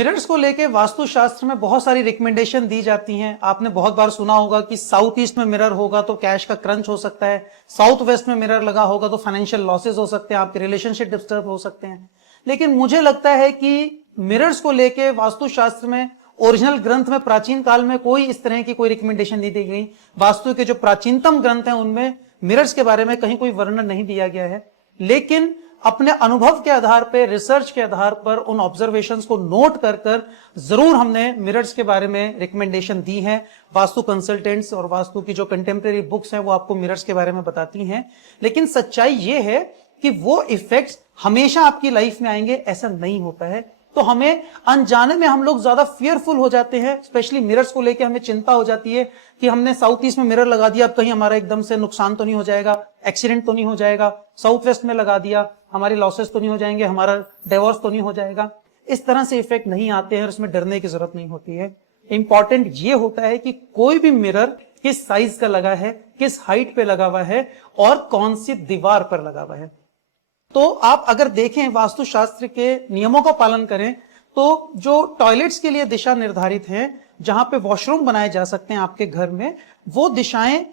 Mirrors को लेके वास्तुशास्त्र में बहुत सारी रिकमेंडेशन दी जाती हैं। आपने बहुत बार सुना होगा कि साउथ ईस्ट में मिरर होगा तो कैश का क्रंच हो सकता है, साउथ वेस्ट में मिरर लगा होगा तो फाइनेंशियल लॉसेस हो सकते हैं, आपके रिलेशनशिप डिस्टर्ब हो सकते हैं। लेकिन मुझे लगता है कि मिरर्स को लेके वास्तुशास्त्र में ओरिजिनल ग्रंथ में प्राचीन काल में कोई इस तरह की कोई रिकमेंडेशन नहीं दी गई। वास्तु के जो प्राचीनतम ग्रंथ हैं उनमें मिरर्स के बारे में कहीं कोई वर्णन नहीं दिया गया है। लेकिन अपने अनुभव के आधार पर, रिसर्च के आधार पर, उन ऑब्जर्वेशंस को नोट कर कर जरूर हमने मिरर्स के बारे में रिकमेंडेशन दी है। वास्तु कंसल्टेंट्स और वास्तु की जो कंटेम्प्रेरी बुक्स हैं वो आपको मिरर्स के बारे में बताती हैं। लेकिन सच्चाई ये है कि वो इफेक्ट्स हमेशा आपकी लाइफ में आएंगे ऐसा नहीं होता है। तो हमें अनजाने में हम लोग ज्यादा फियरफुल हो जाते हैं, स्पेशली मिरर्स को लेके हमें चिंता हो जाती है कि हमने साउथ ईस्ट में मिरर लगा दिया, अब कहीं हमारा एकदम से नुकसान तो नहीं हो जाएगा, एक्सीडेंट तो नहीं हो जाएगा। साउथ वेस्ट में लगा दिया, हमारे लॉसेस तो नहीं हो जाएंगे, हमारा डिवोर्स तो नहीं हो जाएगा। इस तरह से इफेक्ट नहीं आते हैं और इसमें डरने की जरूरत नहीं होती है। इंपॉर्टेंट ये होता है कि कोई भी मिरर किस साइज का लगा है, किस हाइट पे लगा हुआ है और कौन सी दीवार पर लगा हुआ है। तो आप अगर देखें वास्तुशास्त्र के नियमों का पालन करें तो जो टॉयलेट्स के लिए दिशा निर्धारित हैं, जहां पे वॉशरूम बनाए जा सकते हैं आपके घर में, वो दिशाएं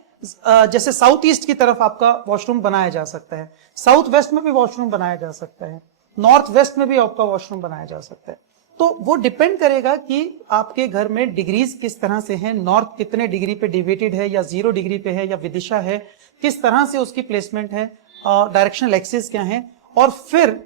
जैसे साउथ ईस्ट की तरफ आपका वॉशरूम बनाया जा सकता है, साउथ वेस्ट में भी वॉशरूम बनाया जा सकता है, नॉर्थ वेस्ट में भी आपका वॉशरूम बनाया जा सकता है। तो वो डिपेंड करेगा कि आपके घर में डिग्रीज किस तरह से हैं, नॉर्थ कितने डिग्री पे डिवेटेड है या 0 डिग्री पे है या विदिशा है, किस तरह से उसकी प्लेसमेंट है, डायरेक्शनल एक्सिस क्या है, और फिर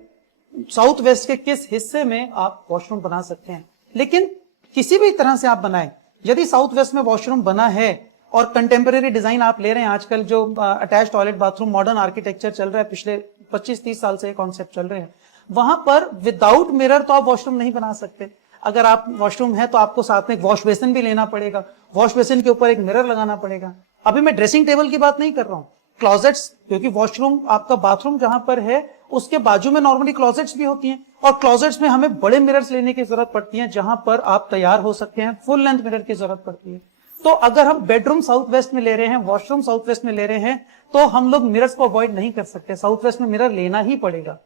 साउथ वेस्ट के किस हिस्से में आप वॉशरूम बना सकते हैं। लेकिन किसी भी तरह से आप बनाएं, यदि साउथ वेस्ट में वॉशरूम बना है और कंटेम्परेरी डिजाइन आप ले रहे हैं, आजकल जो attach toilet bathroom modern architecture चल रहा है, पिछले 25-30 साल से ये कॉन्सेप्ट चल रहे हैं, वहां पर विदाउट मिरर तो आप वॉशरूम नहीं बना सकते। अगर आप वॉशरूम है तो आपको साथ में एक वॉश बेसिन भी लेना पड़ेगा, वॉश बेसिन के ऊपर एक मिरर लगाना पड़ेगा। अभी मैं ड्रेसिंग टेबल की बात नहीं कर रहा हूं, क्लोजेट्स, क्योंकि वॉशरूम आपका बाथरूम जहां पर है उसके बाजू में नॉर्मली क्लोजेट्स भी होती हैं और क्लोजेट्स में हमें बड़े मिरर्स लेने की जरूरत पड़ती है, जहां पर आप तैयार हो सकते हैं, फुल लेंथ मिरर की जरूरत पड़ती है। तो अगर हम बेडरूम साउथ वेस्ट में ले रहे हैं, वॉशरूम साउथ वेस्ट में ले रहे हैं, तो हम लोग मिरर्स को अवॉइड नहीं कर सकते, साउथ वेस्ट में मिरर लेना ही पड़ेगा।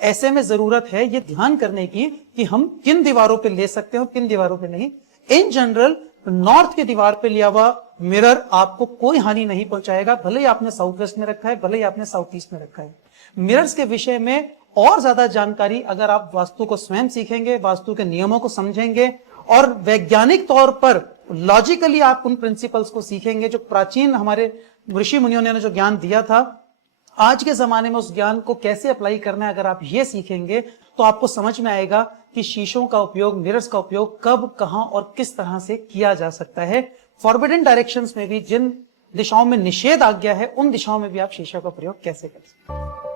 ऐसे में जरूरत है ये ध्यान करने की कि हम किन दीवारों पे ले सकते हैं और किन दीवारों पे नहीं। इन जनरल नॉर्थ की दीवार पे लिया हुआ मिरर आपको कोई हानि नहीं पहुंचाएगा, भले ही आपने साउथ वेस्ट में रखा है, भले ही आपने साउथ ईस्ट में रखा है। मिरर्स के विषय में और ज्यादा जानकारी अगर आप वास्तु को स्वयं सीखेंगे, वास्तु के नियमों को समझेंगे और वैज्ञानिक तौर पर लॉजिकली आप उन प्रिंसिपल्स को सीखेंगे जो प्राचीन हमारे ऋषि मुनियों ने जो ज्ञान दिया था, आज के जमाने में उस ज्ञान को कैसे अप्लाई करना है, अगर आप ये सीखेंगे तो आपको समझ में आएगा कि शीशों का उपयोग, मिरर्स का उपयोग कब, कहां और किस तरह से किया जा सकता है। फॉरबिडन डायरेक्शंस में भी जिन दिशाओं में निषेध आज्ञा है, उन दिशाओं में भी आप शीशा का प्रयोग कैसे कर सकते हैं।